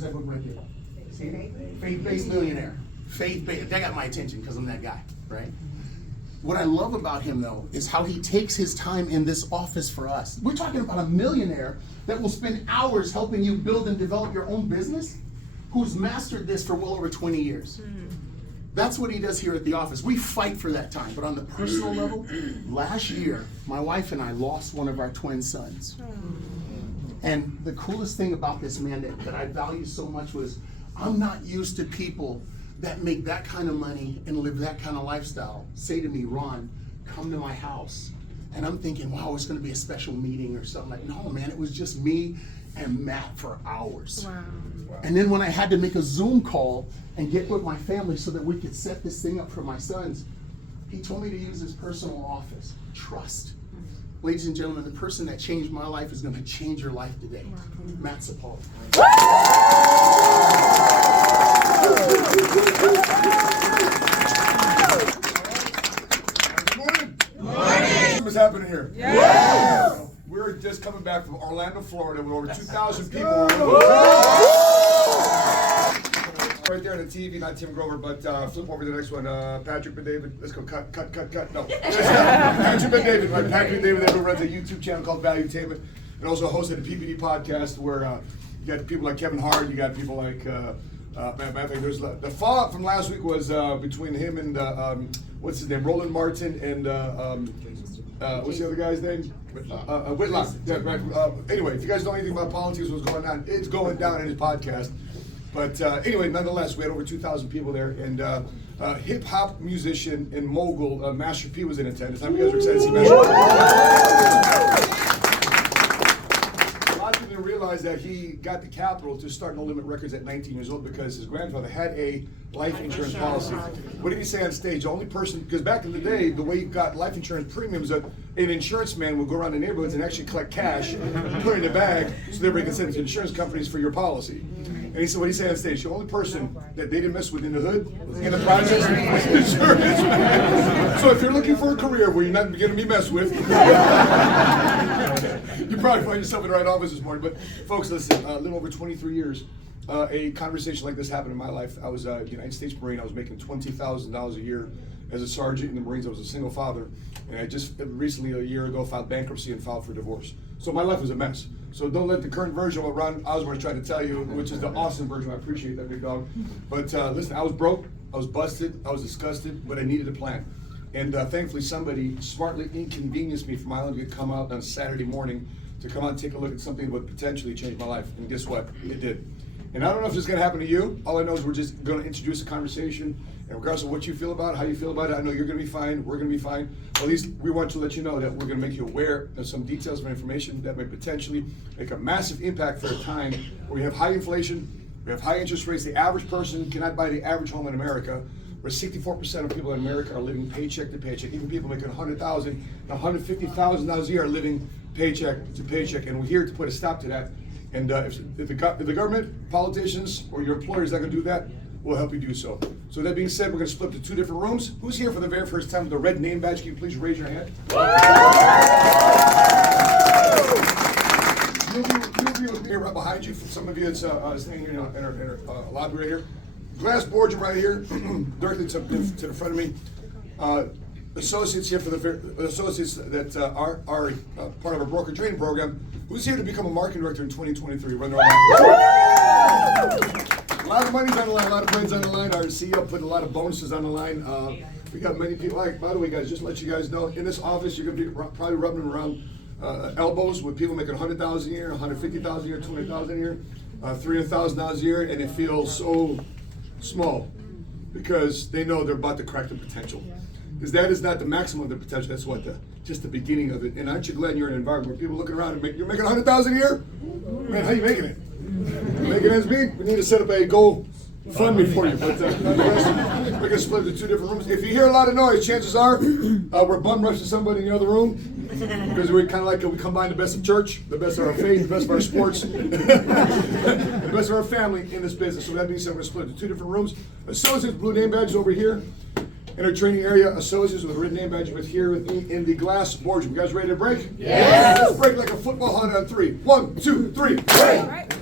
What's that book right there? See it? Faith-Based Millionaire. Faith-based. That got my attention because I'm that guy, right? What I love about him, though, is how he takes his time in this office for us. We're talking about a millionaire that will spend hours helping you build and develop your own business, who's mastered this for well over 20 years. That's what he does here at the office. We fight for that time. But on the personal level, last year, my wife and I lost one of our twin sons. And the coolest thing about this man that I value so much was, I'm not used to people that make that kind of money and live that kind of lifestyle say to me, Ron, come to my house. And I'm thinking, wow, it's gonna be a special meeting or something. Like, no, man, it was just me and Matt for hours. Wow. And then when I had to make a Zoom call and get with my family so that we could set this thing up for my sons, he told me to use his personal office. Trust. Ladies and gentlemen, the person that changed my life is gonna change your life today. Matt Sapolsky. Good morning. What's happening here? Yeah. We're just coming back from Orlando, Florida, with over 2,000 people. Right there on the TV, not Tim Grover, but flip over to the next one. Patrick Bet-David. Let's go. Cut. No. Patrick Bet-David. Right? Patrick Bet-David, who runs a YouTube channel called Valuetainment, and also hosted a PBD podcast where you got people like Kevin Hart, you got people like. There's the fallout from last week was between him and what's his name, Roland Martin, and what's the other guy's name? Whitlock. Yeah, right. Anyway, if you guys know anything about politics, what's going on, it's going down in his podcast. But anyway, nonetheless, we had over 2,000 people there, and hip hop musician and mogul Master P was in attendance. How many of you guys are excited to see Master P? Didn't realize that he got the capital to start No Limit Records at 19 years old because his grandfather had a life insurance policy. What did he say on stage? The only person, because back in the day, the way you got life insurance premiums, an insurance man would go around the neighborhoods and actually collect cash, put it in a bag, so everybody could send it to insurance companies for your policy. And he said, what he said on stage, the only person that they didn't mess with in the hood, in the process, was an insurance man. So if you're looking for a career where you're not going to be messed with, you probably find yourself in the right office this morning. But folks, listen, a little over 23 years, a conversation like this happened in my life. I was a United States Marine. I was making $20,000 a year as a sergeant in the Marines. I was a single father. And I just recently, a year ago, filed bankruptcy and filed for divorce. So my life was a mess. So don't let the current version of what Ron Osborne is trying to tell you, which is the awesome version. I appreciate that, big dog. But listen, I was broke, I was busted, I was disgusted, but I needed a plan. And thankfully somebody smartly inconvenienced me from Island to come out on Saturday morning to come out and take a look at something that would potentially change my life. And guess what? It did. And I don't know if this is going to happen to you. All I know is we're just going to introduce a conversation. And regardless of what you feel about it, how you feel about it, I know you're going to be fine, we're going to be fine. At least we want to let you know that we're going to make you aware of some details of information that may potentially make a massive impact for a time where we have high inflation, we have high interest rates. The average person cannot buy the average home in America, where 64% of people in America are living paycheck to paycheck. Even people making $100,000 and $150,000 a year are living paycheck to paycheck. And we're here to put a stop to that. And if the government, politicians, or your employers are not going to do that, we'll help you do so. So that being said, we're going to split to two different rooms. Who's here for the very first time with the red name badge? Can you please raise your hand? You'll be here right behind you. For some of you, it's staying here in our lobby right here. Glass board right here, directly to the front of me. Associates here for the associates that are part of our broker training program. Who's here to become a marketing director in 2023? Run around. A lot of money's on the line, a lot of friends on the line. Our CEO put a lot of bonuses on the line. We got many people. Like, by the way, guys, just to let you guys know, in this office, you're gonna be probably rubbing around elbows with people making $100,000 a year, $150,000 a year, $200,000 a year, $300,000 a year, and it feels so small because they know they're about to crack the potential. Because that is not the maximum of their potential. That's what just the beginning of it. And aren't you glad you're in an environment where people looking around and you're making $100,000 a year? Man, how you making it? Making ends meet? We need to set up a GoFundMe for you. But we're gonna split into two different rooms. If you hear a lot of noise, chances are we're bum rushing somebody in the other room because we kind of like we combine the best of church, the best of our faith, the best of our sports, the best of our family in this business. So that means we're gonna split into two different rooms. Associates, blue name badges over here. In our training area, associates with a red name badge with here with me in the glass boardroom. You guys ready to break? Yes. Let's break like a football hunt on 3. 1, 2, 3, break!